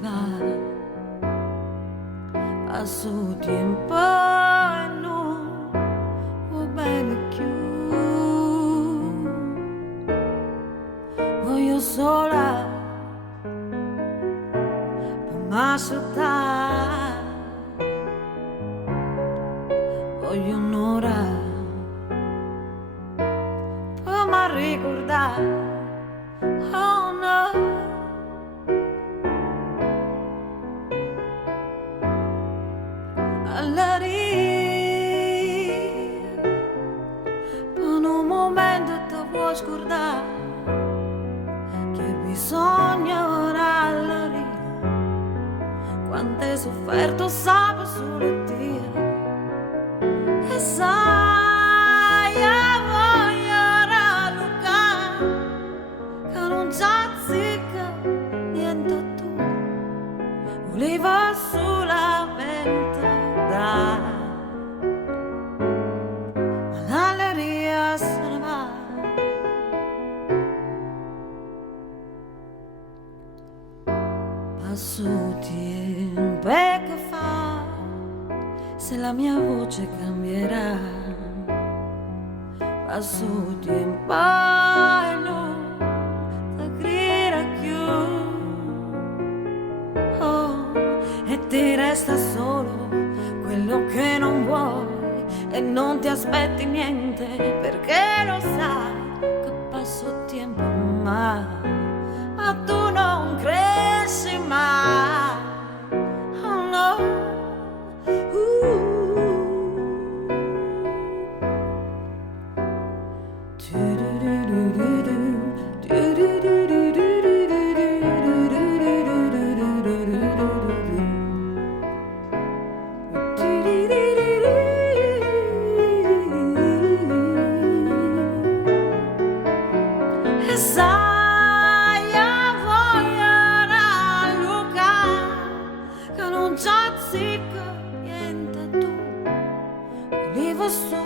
va, passo tempo e non va bene più. Voglio sola per m'asciuttare, voglio un'ora per m'arricordare. Oh no, alla per un momento ti vuoi scordare che bisogna ora alla quanto hai sofferto sape solo Dio e sai voglio ora Luca che non c'azzicca niente tu voleva solamente dare ma l'alleria se ne va. Passo tempo e che fa se la mia voce cambierà, passo tempo e non ti grida più, oh, e ti resta solo quello che non vuoi e non ti aspetti niente perché lo sai che passo tempo ma tu non cresci mai, oh no. E sai, voglio Luca che non c'azzicca niente tu, volevo solo